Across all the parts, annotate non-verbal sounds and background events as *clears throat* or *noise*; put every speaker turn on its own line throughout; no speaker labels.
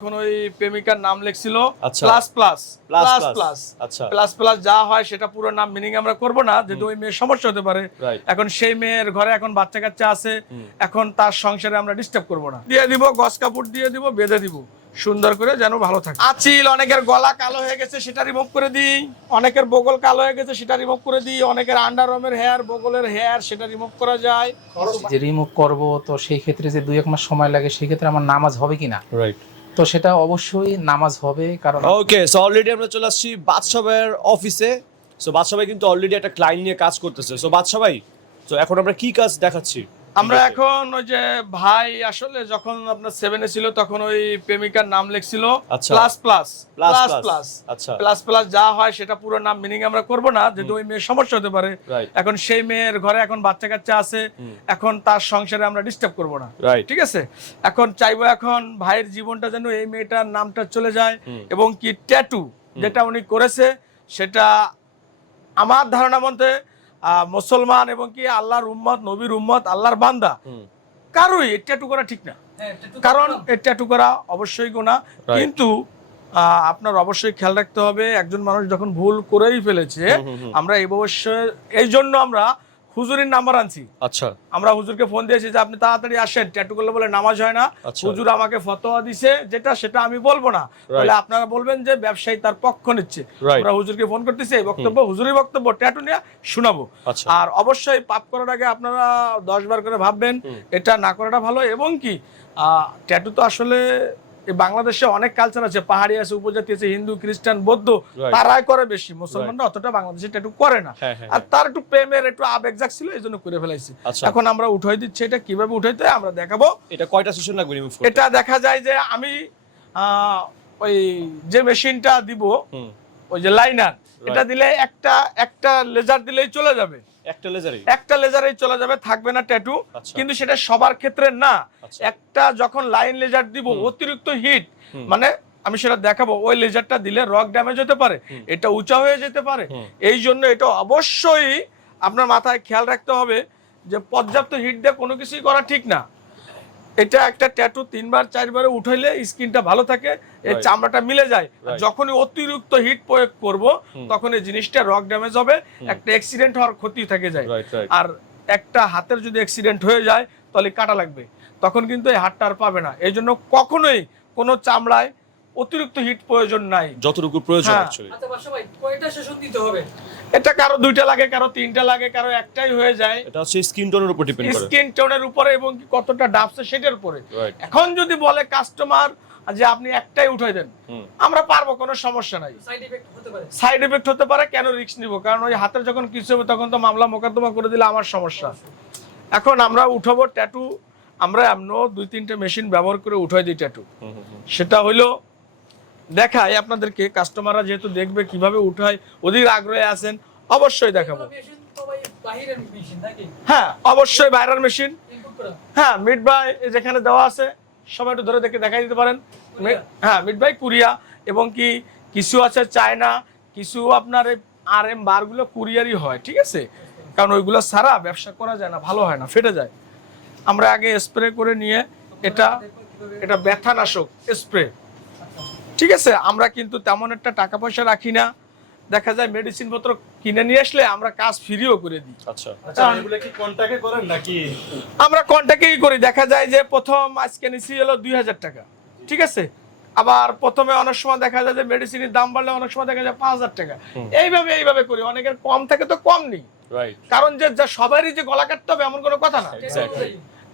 এখন ওই প্রেমিকার নাম লেখছিল
আচ্ছা।
Plus plus. প্লাস প্লাস
আচ্ছা।
প্লাস প্লাস যা হয় সেটা পুরো নাম মিনিং আমরা করব না যেহেতু ওই মেয়ের সমস্যা হতে পারে। এখন সেই মেয়ের ঘরে এখন বাচ্চা কাচ্চা আছে এখন তার সংসারে আমরা ডিস্টার্ব করব না। দিয়ে দিব গস কাপড় দিয়ে দিব বেঁধে দিব সুন্দর করে যেন ভালো থাকে। আচিল অনেকের গলা কালো হয়ে গেছে সেটা রিমুভ করে দিই। অনেকের বগল কালো হয়ে গেছে সেটা রিমুভ করে দিই। অনেকের আন্ডারমের হেয়ার বগলের হেয়ার সেটা রিমুভ করা যায়।
যে রিমুভ করব তো সেই ক্ষেত্রে যে দুই এক মাস সময় লাগে সেই ক্ষেত্রে আমার নামাজ হবে কিনা?
রাইট
তো সেটা অবশ্যই নামাজ হবে, কারণ
ওকে সো অলরেডি আমরা চলে আসছি বাদশাহের অফিসে সো বাদশাহ কিন্তু অলরেডি একটা ক্লায়েন্ট নিয়ে কাজ করতেছে। সো বাদশাহ ভাই তো এখন আমরা কি কাজ দেখাচ্ছি?
আমরা এখন ওই যে ভাই আসলে যখন আপনার সেভেনে ছিল তখন ওই প্রেমিকার নাম লেখছিল
আচ্ছা।
প্লাস প্লাস প্লাস প্লাস
আচ্ছা।
প্লাস প্লাস যা হয় সেটা পুরো নাম মিনিং আমরা করব না যেহেতু ওই মেয়ের সমস্যা হতে পারে। এখন সেই মেয়ের ঘরে এখন বাচ্চা কাচ্চা আছে এখন তার সংসারে আমরা ডিস্টার্ব করব না। ঠিক আছে? এখন চাইব এখন ভাইয়ের জীবনটা যেন এই মেয়েটার নামটা চলে যায় এবং কি ট্যাটু যেটা উনি করেছে সেটা আমার ধারণা মতে মুসলমান এবং কি আল্লাহর উম্মত নবীর উম্মত আল্লাহর বান্দা। কারোই ট্যাটু টুকরা ঠিক না। কারণ এটা ট্যাটু করা অবশ্যই গোনা কিন্তু আহ, আপনার অবশ্যই খেয়াল রাখতে হবে একজন মানুষ যখন ভুল করেই ফেলেছে আমরা এই অবশ্যই এই জন্য আমরা হুজুরের নাম্বার আনছি।
আচ্ছা।
আমরা হুজুরকে ফোন দিয়েছি যে আপনি তাড়াতাড়ি আসেন ট্যাটু করলে বলে নামাজ হয় না।
আচ্ছা।
হুজুর আমাকে ফতোয়া দিছে যেটা সেটা আমি বলব না। তাহলে আপনারা বলবেন যে ব্যবসায়ী তার পক্ষ নিচ্ছে। আমরা হুজুরকে ফোন করতেছি এই বক্তব্য হুজুরের বক্তব্য ট্যাটু নিয়ে শোনাবো।
আচ্ছা।
আর অবশ্যই পাপ করার আগে আপনারা দশ বার করে ভাববেন এটা না করাটা ভালো। এবং কি ট্যাটু তো আসলে বাংলাদেশে অনেক কালচার আছে পাহাড়ি আছে উপজাতি আছে হিন্দু খ্রিস্টান বৌদ্ধ তারাই করে বেশি মুসলমানরা অতটা বাংলাদেশে একটু করে না।
হ্যাঁ, হ্যাঁ,
আর তার একটু প্রেমের একটু আবেগ ছিল এই জন্য করে ফেলাইছি।
আচ্ছা।
এখন আমরা উঠাই দিচ্ছি এটা কীভাবে উঠাইতে আমরা দেখাবো।
এটা কয়টা সেশন লাগবে
এটা দেখা যায় যে আমি আহ, ওই যে মেশিনটা দিব ওই যে লাইনার এটা দিলে একটা একটা লেজার দিলেই চলে যাবে।
একটা লেজারই
একটা লেজারেই চলে যাবে থাকবে না ট্যাটু
আচ্ছা।
কিন্তু সেটা সবার ক্ষেত্রে না।
আচ্ছা।
একটা যখন লাইন লেজার দিব অতিরিক্ত হিট মানে আমি সেটা দেখাবো ওই লেজারটা দিলে রক ড্যামেজ হতে পারে এটা উঁচা হয়ে যেতে পারে। এই জন্য এটা অবশ্যই আপনার মাথায় খেয়াল রাখতে হবে যে পর্যাপ্ত হিট দিয়ে কোনো কিছুই করা ঠিক না। এটা একটা ট্যাটু তিনবার চারবারে উঠাইলে স্কিনটা ভালো থাকে এই চামড়াটা মিলে যায়। যখনই অতিরিক্ত হিট প্রয়োগ করব তখন এই জিনিসটা রক ড্যামেজ হবে একটা অ্যাক্সিডেন্ট হওয়ার ক্ষতি থেকে যায়। আর একটা হাতের যদি অ্যাক্সিডেন্ট হয়ে যায় তাহলে কাটা লাগবে। তখন কিন্তু এই হাতটা আর পাবে না। এই জন্য কখনোই কোনো চামড়ায় অতিরিক্ত হিট প্রয়োজন নাই।
যতটুকু প্রয়োজন
হ্যাঁ।
আচ্ছা ভাই কয়টা সেশন দিতে হবে?
এটা কারও দুইটা লাগে কারও তিনটা লাগে কারও একটাই হয়ে যায়।
এটা হচ্ছে স্কিন টোনের উপর ডিপেন্ড করে।
স্কিন টোনের উপরে এবং কি কতটা ডাবছে সেটার উপরে। এখন যদি বলে কাস্টমার যে আপনি একটাই উঠাই দেন আমরা পারব কোনো সমস্যা নাই।
সাইড এফেক্ট হতে পারে।
সাইড এফেক্ট হতে পারে কেন রিস্ক নিব? কারণ ওই হাতের যখন কিছু হবে তখন তো মামলা মোকদ্দমা করে দিলে আমার সমস্যা। এখন আমরা উঠাবো ট্যাটু আমরা এমনও দুই তিনটে মেশিন ব্যবহার করে উঠাই দিই ট্যাটু। সেটা হইল দেখাই আপনাদেরকে। কাস্টমাররা যেহেতু দেখবে কীভাবে উঠায় অধিক আগ্রহে আছেন অবশ্যই দেখাবো। হ্যাঁ অবশ্যই বাইরের মেশিন হ্যাঁ মিড বাই যেখানে দেওয়া আছে সবাই একটু ধরে দেখে দেখাই দিতে পারেন। হ্যাঁ মিড বাই কুরিয়া। এবং কি কিছু আছে চায়না কিছু আপনার আর এম বারগুলো কুরিয়ারই হয় ঠিক আছে? কারণ ওইগুলো সারা ব্যবসা করা যায় না ভালো হয় না ফেটে যায়। আমরা আগে স্প্রে করে নিয়ে এটা এটা ব্যথা নাশক স্প্রে ঠিক আছে আমরা কিন্তু তেমন একটা টাকা পয়সা রাখি না। দেখা যায় মেডিসিন পত্র কিনে নিয়ে আসলে আমরা কাজ ফ্রিও করে দিই।
আচ্ছা।
আচ্ছা এগুলো কি কন্টাক্টে করেন নাকি?
আমরা কন্ট্যাক্টেই করি। দেখা যায় যে প্রথম আজকে নিছি হলো দুই হাজার টাকা। ঠিক আছে? আবার প্রথমে অনেক সময় দেখা যায় যে মেডিসিনের দাম বাড়লে অনেক সময় দেখা যায় পাঁচ হাজার টাকা। এইভাবে এইভাবে করি। অনেকের কম থাকে তো কম নেই। কারণ যে যা সবারই যে গলা কাটতে হবে এমন কোনো কথা না।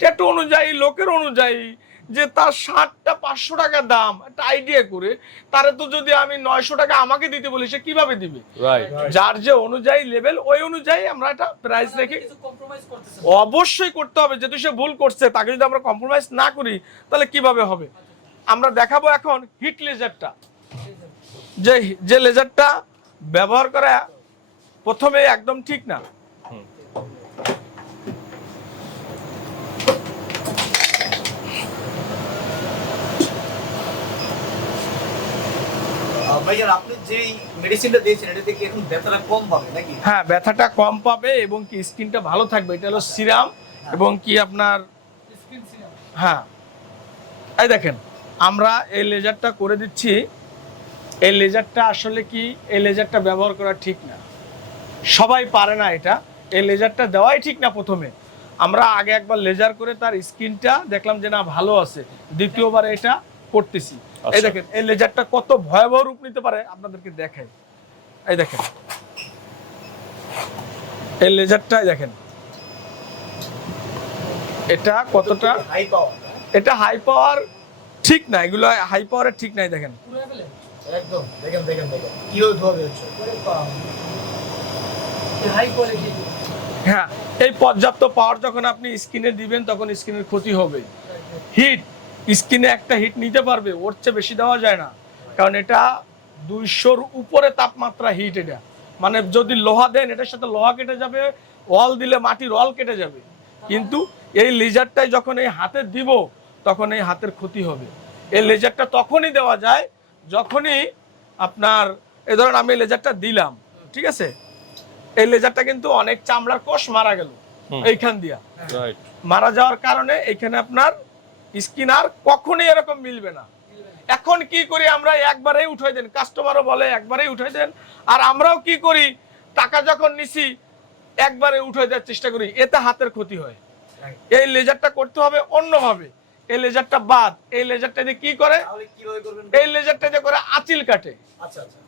ট্যাটু অনুযায়ী লোকের অনুযায়ী যে তার ষাটটা পাঁচশো টাকা দাম একটা আইডিয়া করে তারে তো যদি আমি নয়শো টাকা আমাকে দিতে বলি সে কীভাবে দিবে?
রাইট
যার যে অনুযায়ী লেভেল ওই অনুযায়ী আমরা একটা প্রাইস রেখে
কিছু কম্প্রোমাইজ করতেছেন
অবশ্যই করতে হবে যেহেতু সে ভুল করছে তাকে যদি আমরা কম্প্রোমাইজ না করি তাহলে কীভাবে হবে? আমরা দেখাবো এখন হিট লেজারটা যে যে লেজারটা ব্যবহার করা প্রথমে একদম ঠিক না।
আপনি যেই মেডিসিনটা দিয়েছেন এটা থেকে এখন ব্যথাটা কম পাবে নাকি?
হ্যাঁ ব্যথাটা কম পাবে এবং কি স্কিনটা ভালো থাকবে? এটা হলো সিরাম এবং কি আপনার হ্যাঁ। এই দেখেন আমরা এই লেজারটা করে দিচ্ছি। এই লেজারটা আসলে কি? এই লেজারটা ব্যবহার করা ঠিক না। সবাই পারে না এটা। এই লেজারটা দেওয়াই ঠিক না প্রথমে। আমরা আগে একবার লেজার করে তার স্কিনটা দেখলাম যে না ভালো আছে। দ্বিতীয়বার এটা করতেছি। এই
আচ্ছা।
দেখেন এই লেজারটা কত ভয়াবহ রূপ নিতে পারে আপনাদেরকে দেখাই। এই দেখেন। এই লেজারটাই দেখেন। এটা কতটা?
হাই পাওয়ার
এটা হাই পাওয়ার ঠিক না এগুলো হাই পাওয়ারের ঠিক নাই দেখেন।
একদম দেখেন দেখেন দেখেন। কীভাবে ধোয়া বেরোচ্ছে।
হাই কোয়ালিটি
হ্যাঁ এই পর্যাপ্ত পাওয়ার যখন আপনি স্কিনে দিবেন তখন স্কিনের ক্ষতি হবে। হিট স্কিনে একটা হিট নিতে পারবে ওর চেয়ে বেশি দেওয়া যায় না। কারণ এটা দুইশোর উপরে তাপমাত্রা হিট এটা। মানে যদি লোহা দেন এটার সাথে লোহা কেটে যাবে ওয়াল দিলে মাটির ওয়াল কেটে যাবে। কিন্তু এই লেজারটাই যখন এই হাতে দিব তখন এই হাতের ক্ষতি হবে। এই লেজারটা তখনই দেওয়া যায় যখনই আপনার এ ধরেন আমি লেজারটা দিলাম ঠিক আছে? এই লেজারটা কিন্তু অনেক চামড়ার কোষ মারা গেল এইখান দিয়া। মারা যাওয়ার কারণে এখানে আপনার স্কিন আর কখনোই এরকম মিলবে না। এখন কি করি আমরা? একবারেই উঠাই দেন। কাস্টমারও বলে একবারেই উঠাই দেন। আর আমরাও কি করি? টাকা যখন নিছি একবারে উঠাই দেওয়ার চেষ্টা করি। এতে হাতের ক্ষতি হয়। এই লেজারটা করতে হবে অন্যভাবে। এই লেজারটা বাদ। এই লেজারটা দিয়ে কি করে? এই লেজারটা দিয়ে করে আচিল কাটে।
আচ্ছা আচ্ছা।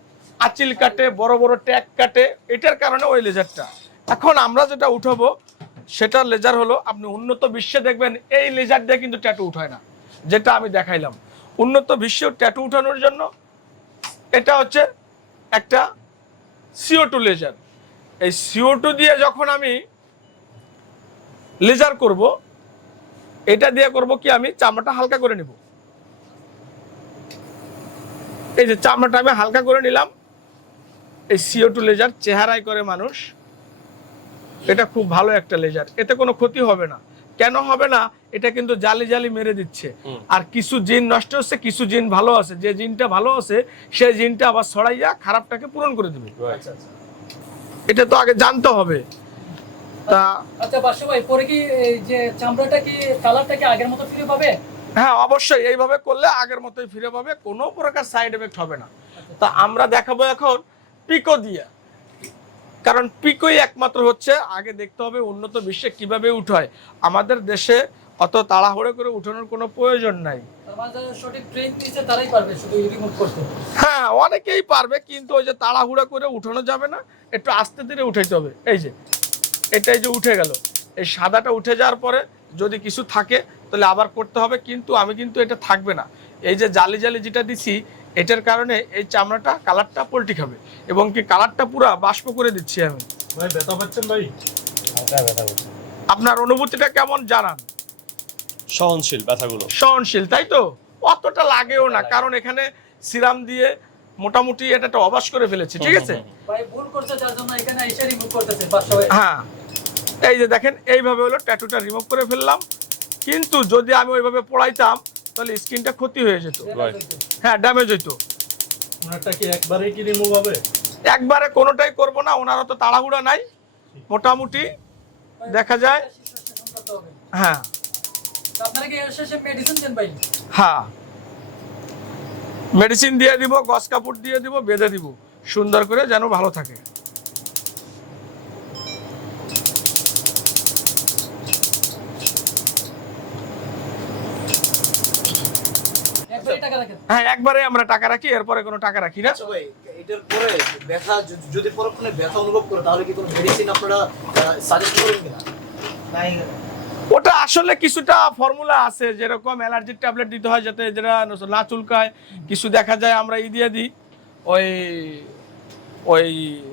আচিল কাটে বড় বড় ট্যাগ কাটে। এটার কারণে ওই লেজারটা এখন আমরা যেটা উঠাবো সেটার লেজার হলো, আপনি উন্নত বিশ্বে দেখবেন, এই লেজার দিয়ে কিন্তু ট্যাটু উঠায় না, যেটা আমি দেখাইলাম। উন্নত বিশ্বেও ট্যাটু উঠানোর জন্য এটা হচ্ছে একটা সিও টু লেজার এই সিও টু দিয়ে যখন আমি লেজার করব, এটা দিয়ে করব কি আমি, চামড়াটা হালকা করে নিব। এই যে চামড়াটা আমি হালকা করে নিলাম, এই সিও টু লেজার চেহারায় করে মানুষ এটা খুব ভালো একটা লেজার। এতে কোনো ক্ষতি হবে না। কেন হবে না? এটা কিন্তু জালি জালি মেরে দিচ্ছে। আর কিছু জিন নষ্ট হচ্ছে কিছু জিন ভালো আছে। যে জিনটা ভালো আছে সেই জিনটা আবার ছড়াইয়া খারাপটাকে পূরণ করে দেবে।
আচ্ছা আচ্ছা।
এটা তো আগে জানতে হবে। তা
আচ্ছা বাসু ভাই পরে কি যে চামড়াটা কি কালারটা কি আগের মতো ফিরে পাবে?
হ্যাঁ অবশ্যই এইভাবে করলে আগের মতোই ফিরে পাবে। কোনো প্রকার সাইড এফেক্ট হবে না। তা আমরা দেখাবো এখন পিকো দিয়ে। কারণ পিকোই একমাত্র হচ্ছে আগে দেখতে হবে উন্নত বিশ্বে কীভাবে উঠায় আমাদের দেশে অত তাড়াহুড়ো করে উঠানোর কোনো প্রয়োজন নাই।
মানে
হ্যাঁ অনেকেই পারবে কিন্তু ওই যে তাড়াহুড়া করে উঠানো যাবে না একটু আস্তে ধীরে উঠাইতে হবে। এই যে এটাই যে উঠে গেল। এই সাদাটা উঠে যাওয়ার পরে যদি কিছু থাকে তাহলে আবার করতে হবে কিন্তু আমি কিন্তু এটা থাকবে না। এই যে জালি জালি যেটা দিছি এটার কারণে এই চামড়াটা কালারটা পল্টি খাবে এবং কি কালারটা পুরো বাষ্প করে দিচ্ছি আমি।
ভাই ব্যথা পাচ্ছেন ভাই?
আপনার অনুভূতিটা কেমন জানান?
সহনশীল ব্যথাগুলো।
সহনশীল তাই তো? অতটা লাগেও না কারণ এখানে সিরাম দিয়ে মোটামুটি এটা একটা অবাস করে ফেলেছি ঠিক আছে?
ভাই ভুল করছে যার জন্য এখানে এসে রিমুভ করতেছে বাসু ভাই।
হ্যাঁ। এই যে দেখেন এইভাবে হলো ট্যাটুটা রিমুভ করে ফেললাম। কিন্তু যদি আমি ওইভাবে পড়াইতাম তাহলে স্কিনটা ক্ষতি হয়ে যেত. হ্যাঁ ড্যামেজ হইতো।
ওনারটা কি একবারেই কি রিমুভ হবে?
একবারে কোনোটাই করব না ওনারও তো তাড়াহুড়া নাই মোটামুটি দেখা যায়। হ্যাঁ।
তো আপনারা কি এর শেষে মেডিসিন দেন ভাই?
হ্যাঁ। মেডিসিন দিয়ে দিব গস কাপড় দিয়ে দিব বেঁধে দিব সুন্দর করে যেন ভালো থাকে
একবারই টাকা রাখেন
হ্যাঁ একবারে আমরা টাকা রাখি এরপরে কোনো টাকা রাখি না।
আচ্ছা ভাই এটার পরে ব্যথা যদি- পরক্ষণে ব্যথা অনুভব করে তাহলে কি কোনো মেডিসিন আপনারা সাজেস্ট করবেন কিনা? নাই।
ওটা আসলে কিছুটা ফর্মুলা আছে যেরকম অ্যালার্জির ট্যাবলেট দিতে হয় যাতে যেটা না চুলকায়। কিছু দেখা যায় আমরা ই দিয়ে দিই। ওই ওই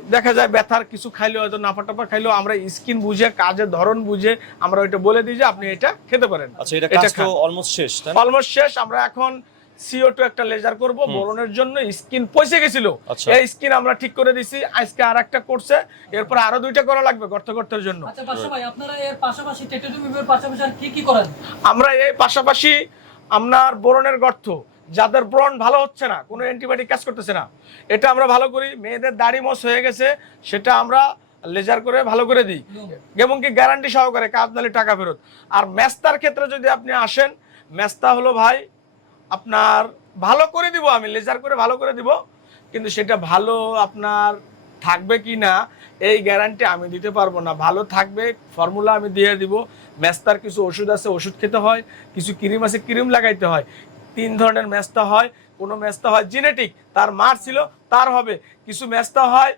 দেখা যায় ব্যথার কিছু খাইলেও হয়তো নাফা টাফা খাইলেও আমরা স্কিন বুঝে কাজের ধরন বুঝে আমরা ওইটা বলে দিই যে আপনি এটা খেতে পারেন।
আচ্ছা এটা অলমোস্ট শেষ
অলমোস্ট শেষ আমরা এখন সিও টু একটা লেজার করব বরণের জন্য স্কিন পয়সে গেছিল।
আচ্ছা।
এই স্কিন আমরা ঠিক করে দিছি আজকে আর একটা করছে এরপর আরও দুইটা করা লাগবে গর্ত গর্তের জন্য।
আচ্ছা বাসু ভাই আপনারা এর পাশাপাশি টেটু রিমুভের পাশাপাশি আর কি কি করেন?
আমরা এই পাশাপাশি আপনার ব্রণের গর্ত যাদের ব্রণ ভালো হচ্ছে না কোনো অ্যান্টিবায়োটিক কাজ করতেছে না এটা আমরা ভালো করি মেয়েদের দাড়ি মস হয়ে গেছে সেটা আমরা লেজার করে ভালো করে দিই। এবং কি গ্যারান্টি সহকারে কাজ নালে টাকা ফেরত। আর মেস্তার ক্ষেত্রে যদি আপনি আসেন মেস্তা হলো ভাই আপনার ভালো করে দিব, আমি লেজার করে ভালো করে দিব, কিন্তু সেটা ভালো আপনার থাকবে কি না, এই গ্যারান্টি আমি দিতে পারব না। ভালো থাকবে ফর্মুলা আমি দিয়ে দিব। ম্যাস্তার কিছু ওষুধ আছে, ওষুধ খেতে হয়, কিছু ক্রিম আছে ক্রিম লাগাইতে হয়। তিন ধরনের ম্যাস্তা হয়, কোনো ম্যাস্তা হয় জেনেটিক তার মার ছিল, তার হবে। কিছু ম্যাস্তা হয়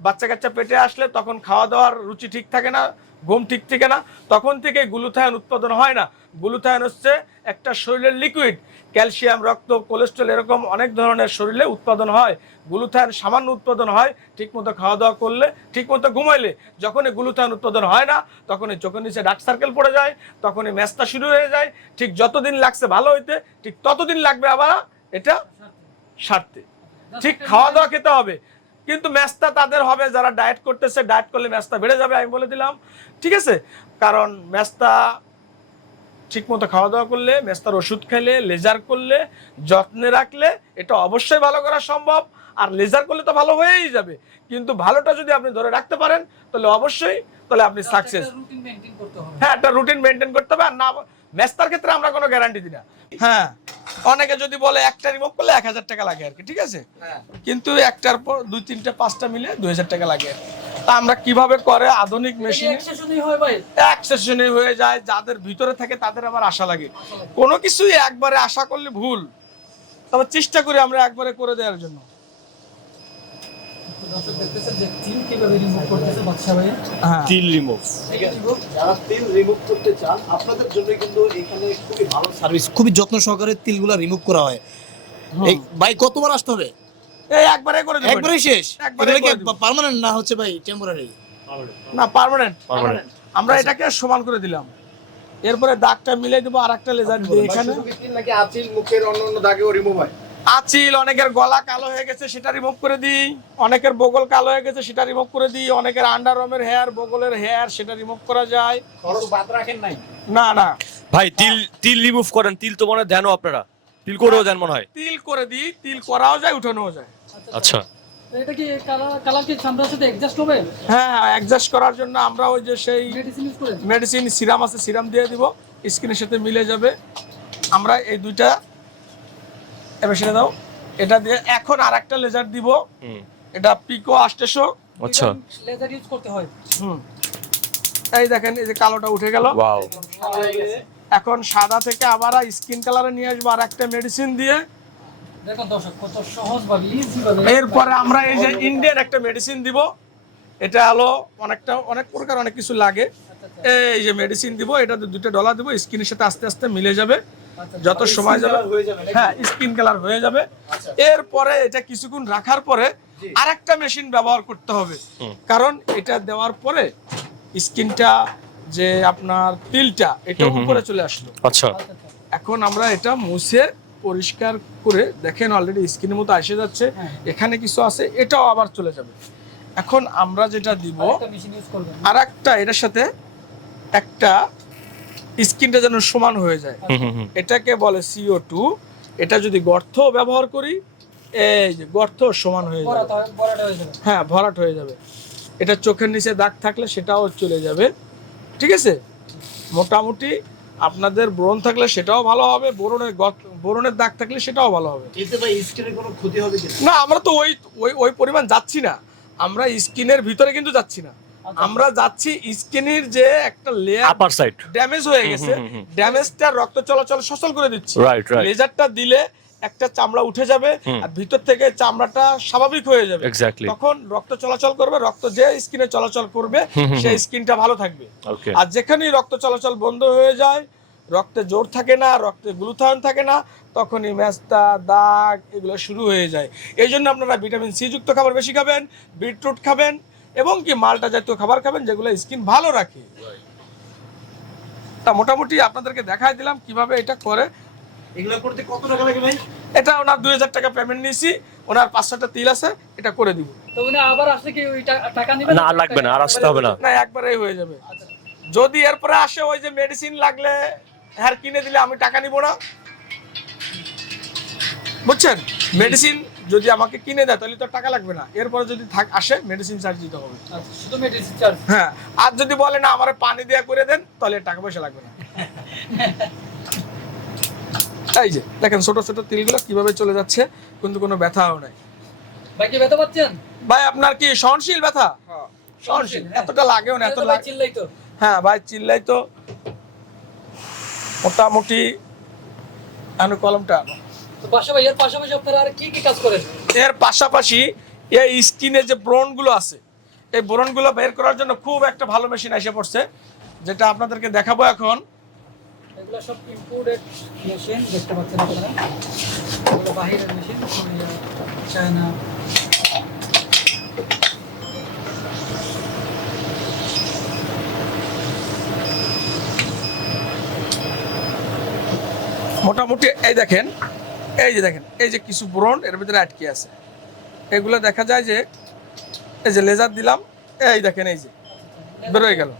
বাচ্চা কাচ্চা পেটে আসলে তখন খাওয়া দাওয়ার রুচি ঠিক থাকে না, ঘুম ঠিক থাকে না, তখন থেকে গ্লুথায়ন উৎপাদন হয় না। গ্লুথায়ন হচ্ছে একটা শরীরের লিকুইড ক্যালসিয়াম রক্ত কোলেস্ট্রল এরকম অনেক ধরনের শরীরে উৎপাদন হয়। গ্লুথায়ন সামান্য উৎপাদন হয়, ঠিকমতো খাওয়া দাওয়া করলে, ঠিকমতো ঘুমাইলে যখনই গ্লুথায়ন উৎপাদন হয় না, তখনই চোখের নিচে ডার্ক সার্কেল পড়ে যায়, তখনই ম্যাচটা শুরু হয়ে যায়। ঠিক যতদিন লাগছে ভালো হইতে, ঠিক ততদিন লাগবে আবার এটা সারতে। ঠিক খাওয়া দাওয়া খেতে হবে। কিন্তু ম্যাচটা তাদের হবে, যারা ডায়েট করতেছে ডায়েট করলে ম্যাচটা বেড়ে যাবে আমি বলে দিলাম। ঠিক আছে? কারণ ম্যাচটা ঠিক মতো খাওয়া দাওয়া করলে মেস্তার ওষুধ খেলে লেজার করলে যত্নে রাখলে এটা অবশ্যই ভালো করা সম্ভব। আর লেজার করলে তো ভালো হয়েই যাবে। কিন্তু ভালোটা যদি আপনি ধরে রাখতে পারেন তাহলে অবশ্যই তাহলে আপনি সাকসেস হ্যাঁ একটা রুটিন মেনটেন করতে হবে। আর না মেস্তার ক্ষেত্রে আমরা কোনো গ্যারান্টি দিই না। হ্যাঁ অনেকে যদি বলে একটা রিমুভ করলে এক হাজার টাকা লাগে আর কি ঠিক আছে? কিন্তু একটার পর দুই তিনটা পাঁচটা মিলে দুই হাজার টাকা লাগে। আর কি। তা আমরা কীভাবে করে আধুনিক মেশিন
এক
সেশনে হয়ে যায় যাদের ভিতরে থাকে তাদের আবার আশা লাগে। কোনো কিছুই একবারে আশা করলে ভুল। তবে চেষ্টা করি আমরা একবারে করে দেওয়ার জন্য।
দর্শক দেখতেছেন যে তিল রিমুভ করতেছে বাদশা ভাই
হ্যাঁ।
তিল রিমুভ
যারা তিল রিমুভ করতে চান আপনাদের জন্য কিন্তু এখানে খুবই ভালো সার্ভিস খুবই যত্ন সহকারে তিলগুলো রিমুভ করা হয়। ভাই কতবার আসতে হবে?
এই একবারে করে দেবো
একবারই শেষ?
একবারে
কি পার্মানেন্ট না হচ্ছে ভাই টেম্পোরারি
না পার্মানেন্ট
Permanent।
আমরা এটাকে সমান করে দিলাম। এরপরে দাগটা মিলে দেবো আর একটা লেজার দিয়ে এখানে।
নাকি আচিল মুখের অন্য অন্য দাগেও রিমুভ হয়?
আচিল অনেকের গলা কালো হয়ে গেছে সেটা রিমুভ করে দিই। অনেকের বগল কালো হয়ে গেছে সেটা রিমুভ করে দিই। অনেকের আন্ডারআর্মের হেয়ার বগলের হেয়ার সেটা রিমুভ করা যায়।
খরচ বাদ রাখেন নাই?
না না।
ভাই তিল তিল রিমুভ করেন তিল তো মনে হয় দেনও আপনারা। তিল করেও দেন মনে হয়।
তিল করে দিই তিল করাও যায় উঠানোও যায়।
আচ্ছা।
এটা কি কালার কি চামড়ার সাথে অ্যাডজাস্ট হবে?
হ্যাঁ অ্যাডজাস্ট করার জন্য আমরা ওই যে সেই
মেডিসিন ইউজ করে
মেডিসিন সিরাম আছে সিরাম দিয়ে দিব। স্কিনের সাথে মিলে যাবে। আমরা এই দুইটা এবার সেটা দাও। এটা দিয়ে এখন আর একটা লেজার দিব এটা পিকো আষ্টেশো
আচ্ছা।
লেজার ইউজ করতে হয়।
হুম। এই দেখেন এই যে কালোটা উঠে গেল। এখন সাদা থেকে আবার স্কিন কালারে নিয়ে আসব আর একটা মেডিসিন দিয়ে। এরপরে আমরা এই যে ইন্ডিয়ান একটা মেডিসিন দিব। এটা হলো অনেকটা অনেক প্রকার অনেক কিছু লাগে। এই যে মেডিসিন দিব এটাতে দুটো ডলার দিব স্কিনের সাথে আস্তে আস্তে মিলে যাবে। যত সময় যাবে
হয়ে যাবে
হ্যাঁ স্কিন কালার হয়ে যাবে। এরপরে এটা কিছুক্ষণ রাখার পরে আরেকটা মেশিন ব্যবহার করতে হবে। কারণ এটা দেওয়ার পরে স্কিনটা যে আপনার তিলটা এটা উপরে চলে আসলো।
আচ্ছা।
এখন আমরা এটা মুছে পরিষ্কার করে দেখেন অলরেডি স্কিনের মতো এসে যাচ্ছে। এখানে কিছু আছে এটাও আবার চলে যাবে। এখন আমরা যেটা দিব আর একটা এটার সাথে একটা স্কিনটা যেন সমান হয়ে যায়।
হুম
এটাকে বলে সিও টু এটা যদি গর্ত ব্যবহার করি এই যে গর্ত সমান হয়ে যাবে।
বড়াটা হয়- বড়াটা হয়ে যাবে।
হ্যাঁ ভরাট হয়ে যাবে। এটা চোখের নিচে দাগ থাকলে সেটাও চলে যাবে। ঠিক আছে? মোটামুটি আপনাদের ব্রণ থাকলে সেটাও ভালো হবে বোরনের বোরনের দাগ থাকলে সেটাও ভালো হবে।
এতে ভাই স্কিনের কোনো ক্ষতি
না? আমরা তো ওই ওই ওই পরিমাণ যাচ্ছি না। আমরা স্কিনের ভিতরে কিন্তু যাচ্ছি না। আমরা যাচ্ছি স্কিনের যে একটা লেয়ার
আপার সাইড
ড্যামেজ হয়ে গেছে। ড্যামেজটা রক্ত চলাচল সচল করে দিচ্ছি. লেজারটা দিলে একটা চামড়া উঠে যাবে আর ভিতর থেকে চামড়াটা স্বাভাবিক হয়ে যাবে। তখন রক্ত চলাচল করবে রক্ত যে স্কিনে চলাচল করবে সেই স্কিনটা ভালো থাকবে। আর যেখানেই রক্ত চলাচল বন্ধ হয়ে যায় রক্তে জোর থাকে না রক্তে গ্লুথায়ন থাকে না তখনই ম্যাস্তা দাগ এগুলো শুরু হয়ে যায়। এই জন্য আপনারা ভিটামিন সি যুক্ত খাবার বেশি খাবেন বিটরুট খাবেন এবং কি মালটা জাতীয় খাবার খাবেন যেগুলো স্কিন ভালো রাখে। তা মোটামুটি আপনাদেরকে দেখাই দিলাম কীভাবে এটা করে।
এগুলো করতে কত টাকা লাগে ভাই?
এটা ওনার দুই হাজার টাকা পেমেন্ট নিয়েছি ওনার পাঁচশোটা তিল আছে এটা করে দিব।
তো উনি আবার আসলে কি ওই টাকা নেবেন?
না লাগবে না আর আসতে হবে না।
না একবারেই হয়ে যাবে। যদি এরপরে আসে ওই যে মেডিসিন লাগলে হ্যাঁ কিনে দিলে আমি টাকা নিব না। বুঝছেন? মেডিসিন যদি আমাকে কিনে দেয় তাহলে তো টাকা লাগবে না। এরপরে যদি থাক আসে মেডিসিন চার্জ দিতে হবে।
আচ্ছা, শুধু মেডিসিন চার্জ
হ্যাঁ আর যদি বলে না আমার পানি দেওয়া করে দেন তাহলে টাকা পয়সা লাগবে না। *laughs* এই যে দেখেন ছোট ছোট তিলগুলো কীভাবে চলে যাচ্ছে কিন্তু কোনো ব্যথাও নাই।
ভাই কি ব্যথা পাচ্ছেন?
ভাই আপনার কি সহনশীল ব্যথা? সহনশীল এতটা লাগেও না এত
চিল্লাই তো।
হ্যাঁ ভাই চিল্লাই তো। মোটামুটি আনো কলমটা আনো
তো বাসা ভাই এর পাশাপাশি আপনারা আর কি কি কাজ করেন?
এর পাশাপাশি এই স্কিনে যে ব্রণগুলো আছে এই ব্রণগুলো বের করার জন্য খুব একটা ভালো মেশিন এসে পড়ছে যেটা আপনাদেরকে দেখাবো এখন।
এগুলো সব ইম্পোর্টেড মেশিন দেখতে পাচ্ছেন আপনারা। এগুলো বাহিরের মেশিন চায়না
মোটামুটি এই দেখেন, এই যে দেখেন, এই যে কিছু ব্রণ এর ভিতরে আটকে আছে। এগুলো দেখা যায় যে, এই যে লেজার দিলাম, এই দেখেন, এই যে বেরোয় গেল।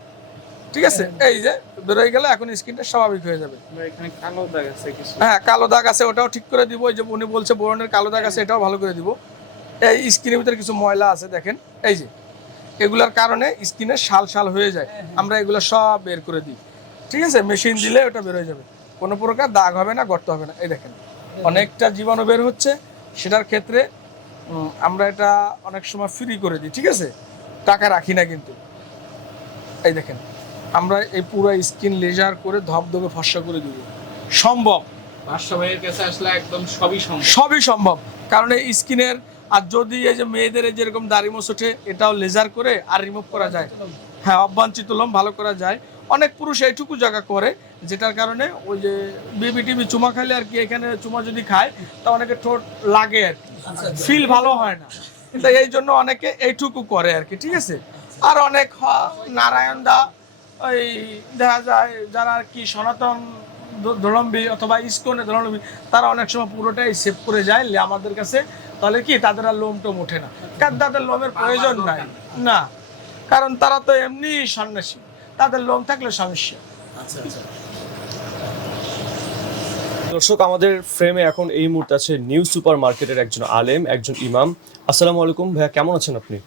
ঠিক আছে? এই যে বেরোয় গেলে এখন স্কিনটা স্বাভাবিক হয়ে যাবে। হ্যাঁ কালো দাগ আছে ওটাও ঠিক করে দিব। এই যে উনি বলছে বোরনের কালো দাগ আছে এটাও ভালো করে দিব। এই স্কিনের ভিতরে কিছু ময়লা আছে দেখেন। এই যে এগুলার কারণে স্কিনে শাল শাল হয়ে যায়। আমরা এগুলো সব বের করে দিই। ঠিক আছে? মেশিন দিলে ওটা বের হয়ে যাবে। কোনো প্রকার দাগ হবে না গর্ত হবে না। এই দেখেন অনেকটা জীবাণু বের হচ্ছে। সেটার ক্ষেত্রে আমরা এটা অনেক সময় ফ্রি করে দিই ঠিক আছে? টাকা রাখি না কিন্তু। এই দেখেন আমরা এই পুরো স্কিন লেজার করে ধবধবে ফর্সা করে দিব। সম্ভব।
বাদশা কাছে আসলে একদম সবই সম্ভব।
সবই সম্ভব। কারণ এই স্কিনের আর যদি এই যে মেয়েদের এই যেরকম দাড়ি ওঠে এটাও লেজার করে আর রিমুভ করা যায়। হ্যাঁ অবাঞ্ছিত লোম ভালো করা যায়। অনেক পুরুষ এইটুকু জায়গা করে যেটার কারণে ওই যে বিবি টিবি চুমা খাইলে আর কি এখানে চুমা যদি খায় তা অনেকে ঠোঁট লাগে আর ফিল ভালো হয় না। তো এই জন্য অনেকে এইটুকু করে আর কি ঠিক আছে? আর অনেক নারায়ণ দা ওই দেখা যায় যারা আর কি সনাতন ধর্মাবলম্বী অথবা ইস্কনে ধর্মাবলম্বী তারা অনেক সময় পুরোটাই সেভ করে যায় লে আমাদের কাছে। তাহলে কি তাদের আর লোম টোম ওঠে না। কারণ তাদের লোমের প্রয়োজন নাই। না। কারণ তারা তো এমনি সন্ন্যাসী। তাদের লোম থাকলে সমস্যা।
দর্শক আমাদের ফ্রেমে এখন এই মুহূর্তে আছে নিউ সুপার মার্কেটের একজন আলেম একজন ইমাম। আসসালামু আলাইকুম ভাইয়া কেমন আছেন আপনি?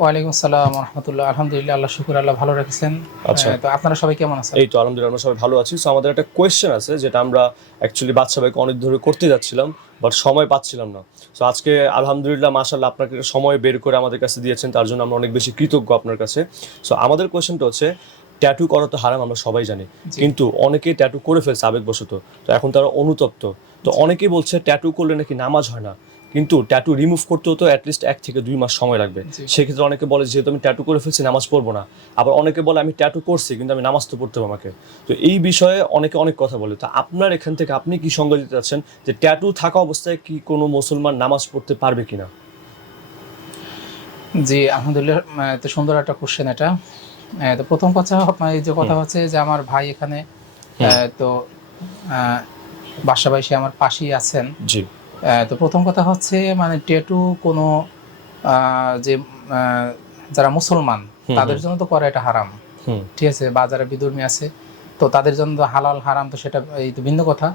ওয়ালাইকুম আসসালাম রহমতুল্লাহ। আলহামদুলিল্লাহ আল্লাহ শুকুর আল্লাহ ভালো রেখেছেন।
আচ্ছা।
তো আপনারা সবাই কেমন আছেন?
এই তো আলহামদুলিল্লাহ আমরা সবাই ভালো আছি। সো আমাদের একটা কোয়েশ্চেন আছে যেটা আমরা অ্যাকচুয়ালি বাচ্চা ভাইকে অনেক ধরে করতে যাচ্ছিলাম বাট সময় পাচ্ছিলাম না। সো আজকে আলহামদুলিল্লাহ মাশাল্লাহ আপনাকে সময় বের করে আমাদের কাছে দিয়েছেন তার জন্য আমরা অনেক বেশি কৃতজ্ঞ আপনার কাছে। সো আমাদের কোয়েশ্চেনটা হচ্ছে ট্যাটু করা তো হারাম আমরা সবাই জানি। কিন্তু অনেকে ট্যাটু করে ফেলছে আবেগবশত। তো এখন তারা অনুতপ্ত। তো অনেকেই বলছে ট্যাটু করলে নাকি নামাজ হয় না। কিন্তু ট্যাটু রিমুভ করতে হতো অ্যাটলিস্ট এক থেকে দুই মাস সময় লাগবে। সেক্ষেত্রে অনেকে বলে যেহেতু আমি ট্যাটু করে ফেলছি নামাজ পড়ব না। আবার অনেকে বলে আমি ট্যাটু করছি কিন্তু আমি নামাজ তো পড়তে হবে আমাকে। তো এই বিষয়ে অনেকে অনেক কথা বলে। তো আপনার এখান থেকে আপনি কি সংজ্ঞা দিতে চাচ্ছেন? যে ট্যাটু থাকা অবস্থায় কি কোনো মুসলমান নামাজ পড়তে পারবে কিনা?
জি আলহামদুলিল্লাহ তো সুন্দর একটা কোশ্চেন এটা। তো প্রথম কথা আপনার এই যে কথা হচ্ছে যে আমার ভাই এখানে তো বাসা সে আমার পাশেই আছেন।
জি।
তো প্রথম কথা হচ্ছে মানে ট্যাটু কোনো যে যারা মুসলমান তাদের জন্য তো করা এটা হারাম। ঠিক আছে বা যারা বিধর্মী আছে তো তাদের জন্য তো হালাল হারাম তো সেটা এই তো ভিন্ন কথা।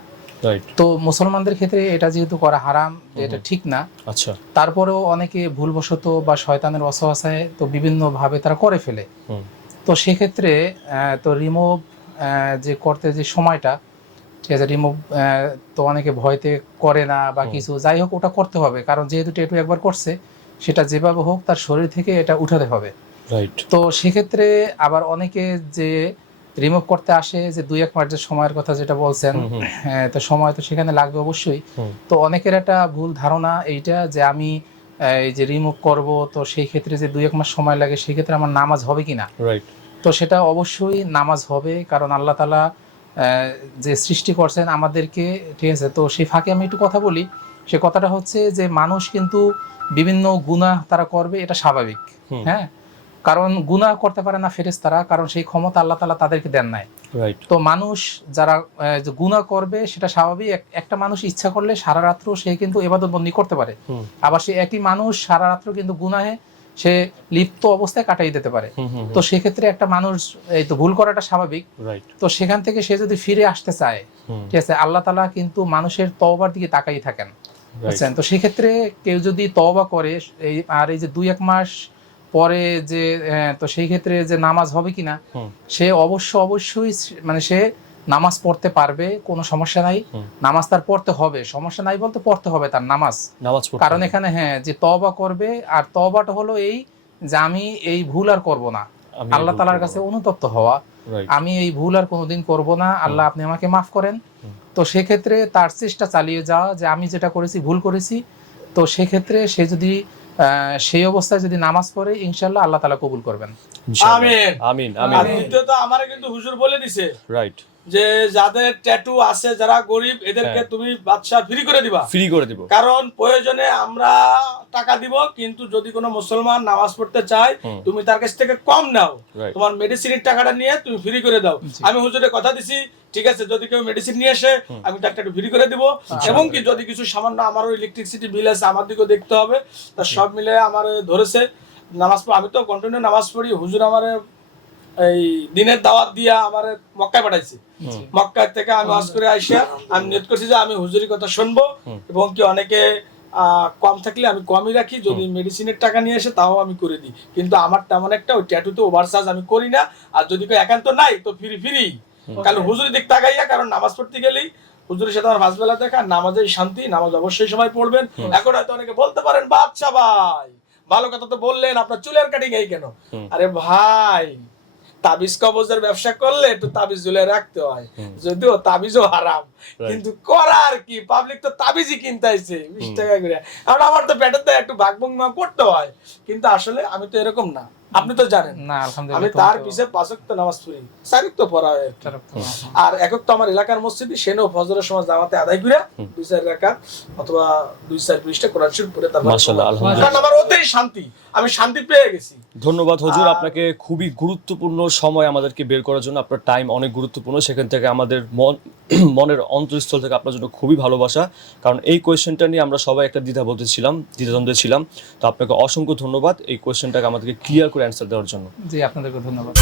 তো মুসলমানদের ক্ষেত্রে এটা যেহেতু করা হারাম এটা ঠিক না।
আচ্ছা।
তারপরেও অনেকে ভুলবশত বা শয়তানের অসহায় তো বিভিন্ন ভাবে তারা করে ফেলে। তো সেক্ষেত্রে তো রিমুভ যে করতে যে সময়টা ঠিক আছে রিমুভ তো অনেকে ভয়তে করে না বা কিছু যাই হোক ওটা করতে হবে। কারণ যেহেতু টেটু একবার করছে সেটা যেভাবে হোক তার শরীর থেকে এটা উঠাতে হবে। তো সেক্ষেত্রে আবার অনেকে যে রিমুভ করতে আসে যে দুই এক যে সময়ের কথা যেটা বলছেন। হ্যাঁ, তো সময় তো সেখানে লাগবে অবশ্যই। তো অনেকের একটা ভুল ধারণা এইটা যে আমি এই যে রিমুভ করব তো সেই ক্ষেত্রে যে দুই এক মাস সময় লাগে সেই ক্ষেত্রে আমার নামাজ হবে কিনা? তো সেটা অবশ্যই নামাজ হবে কারণ আল্লাহ তালা যে সৃষ্টি করছেন আমাদেরকে ঠিক আছে? তো সেই ফাঁকে আমি একটু কথা বলি। সে কথাটা হচ্ছে যে মানুষ কিন্তু বিভিন্ন গুনাহ তারা করবে এটা স্বাভাবিক। হ্যাঁ? কারণ গুনাহ করতে পারে না ফেরেস তারা কারণ সেই ক্ষমতা আল্লাহ তালা তাদেরকে দেন নাই। তো মানুষ যারা যে করবে সেটা স্বাভাবিক। একটা মানুষ ইচ্ছা করলে সারা রাত্র সে কিন্তু এবাদত বন্দি করতে পারে। আবার সে একই মানুষ সারা রাত্র কিন্তু গুনাহে সে লিপ্ত অবস্থায় কাটাই দিতে পারে। তো সেক্ষেত্রে একটা মানুষ এই তো ভুল করাটা স্বাভাবিক। তো সেখান থেকে সে যদি ফিরে আসতে চায় ঠিক আছে আল্লাহ তালা কিন্তু মানুষের তওবার দিকে তাকাই থাকেন। বুঝছেন? তো সেক্ষেত্রে কেউ যদি তওবা করে এই আর এই যে দুই এক মাস পরে যে তো সেই ক্ষেত্রে যে নামাজ হবে কিনা সে অবশ্য অবশ্যই মানে সে নামাজ পড়তে পারবে কোনো সমস্যা নাই। নামাজ তার পড়তে হবে। সমস্যা নাই বলতে পড়তে হবে তার নামাজ। কারণ এখানে হ্যাঁ যে তবা করবে আর তবাটা হলো এই যে আমি এই ভুল আর করব না। আল্লাহ তালার কাছে অনুতপ্ত হওয়া। আমি এই ভুল আর কোনোদিন করব না। আল্লাহ আপনি আমাকে মাফ করেন। তো সেক্ষেত্রে তার চেষ্টা চালিয়ে যাওয়া যে আমি যেটা করেছি ভুল করেছি তো সেক্ষেত্রে সে যদি আহ, সেই অবস্থায় যদি নামাজ পড়ে ইনশাল্লাহ আল্লাহ তালা কবুল করবেন।
আমিন।
আমিন আমিন।
দ্বিতীয়ত আমারে কিন্তু হুজুর বলে দিছে।
রাইট
যে যাদের ট্যাটু আছে যারা গরিব এদেরকে
হ্যাঁ।
তুমি বাদশা ফ্রি করে দিবা।
ফ্রি করে দিব।
কারণ প্রয়োজনে আমরা টাকা দিব কিন্তু যদি কোনো মুসলমান নামাজ পড়তে চায় তুমি তার কাছ থেকে কম নাও। তোমার মেডিসিনের টাকাটা নিয়ে তুমি ফ্রি করে দাও। আমি হুজুরে কথা দিছি ঠিক আছে যদি কেউ মেডিসিন নিয়ে আসে আমি তাকে একটু ফ্রি করে দিব। এবং কি যদি কিছু সামান্য আমারও ইলেকট্রিসিটি বিল আছে আমার দিকেও দেখতে হবে। তা সব মিলে আমার ধরেছে নামাজ পড়- আমি তো কন্টিনিউ নামাজ পড়ি হুজুর আমার এই দিনের দাওয়াত দিয়া আমার মক্কায় পাঠাইছে। মক্কা থেকে আমি হজ করে আইসা আমি নিয়ত করছি যে আমি হুজুরি কথা শুনব এবং কি অনেকে কম থাকলে আমি কমই রাখি যদি মেডিসিনের টাকা নিয়ে আসে তাও আমি করে দিই। কিন্তু আমার তেমন একটা ওই ট্যাটুতে আমি করি না। আর যদি কেউ একান্ত নাই তো ফিরি ফিরি কারণ হুজুরি দিক তাকাইয়া কারণ নামাজ পড়তে গেলেই হুজুরের সাথে আমার ভাজবেলা দেখা নামাজেই শান্তি নামাজ অবশ্যই সময় পড়বেন। এখন হয়তো অনেকে বলতে পারেন বাচ্চা ভাই ভালো কথা তো বললেন আপনার চুলের কাটিং এই কেন? আরে ভাই তাবিজ কবজের ব্যবসা করলে একটু তাবিজ ঝুলে রাখতে হয়। যদিও তাবিজও হারাম কিন্তু করার কি? পাবলিক তো তাবিজই কিনতে আইছে বিশ টাকা করে। এখন আমার তো পেটের তো একটু ভাগ করতে হয় কিন্তু আসলে আমি তো এরকম না। আপনি তো জানেন।
না
আমি তার পিছে পাঁচক তো নামাজ পড়ি। চারিক তো পড়া হয় আর কি।
তার-
আর একক তো আমার এলাকার মসজিদে সেনও ফজরের সময় জামাতে আদায় করে দুই চার রাকাত অথবা দুই চার পৃষ্ঠা কোরআন শরীফ পড়ে তারপর
মাশাআল্লাহ, আলহামদুলিল্লাহ।
কারণ আমার ওতেই শান্তি। আমি শান্তি পেয়ে গেছি।
ধন্যবাদ হুজুর আপনাকে খুবই গুরুত্বপূর্ণ সময় আমাদেরকে বের করার জন্য। আপনার টাইম অনেক গুরুত্বপূর্ণ। সেখান থেকে আমাদের মন *clears throat* মনের অন্তরস্থল থেকে আপনার জন্য খুবই ভালোবাসা। কারণ এই কোয়েশ্চেনটা নিয়ে আমরা সবাই একটা দ্বিধা ছিলাম দ্বিধাদ্বন্দ্বে ছিলাম। তো আপনাকে অসংখ্য ধন্যবাদ। এই কোয়েশ্চেনটাকে আমাদেরকে ক্লিয়ার করে অ্যান্সার দেওয়ার জন্য।
জি আপনাদেরকে ধন্যবাদ।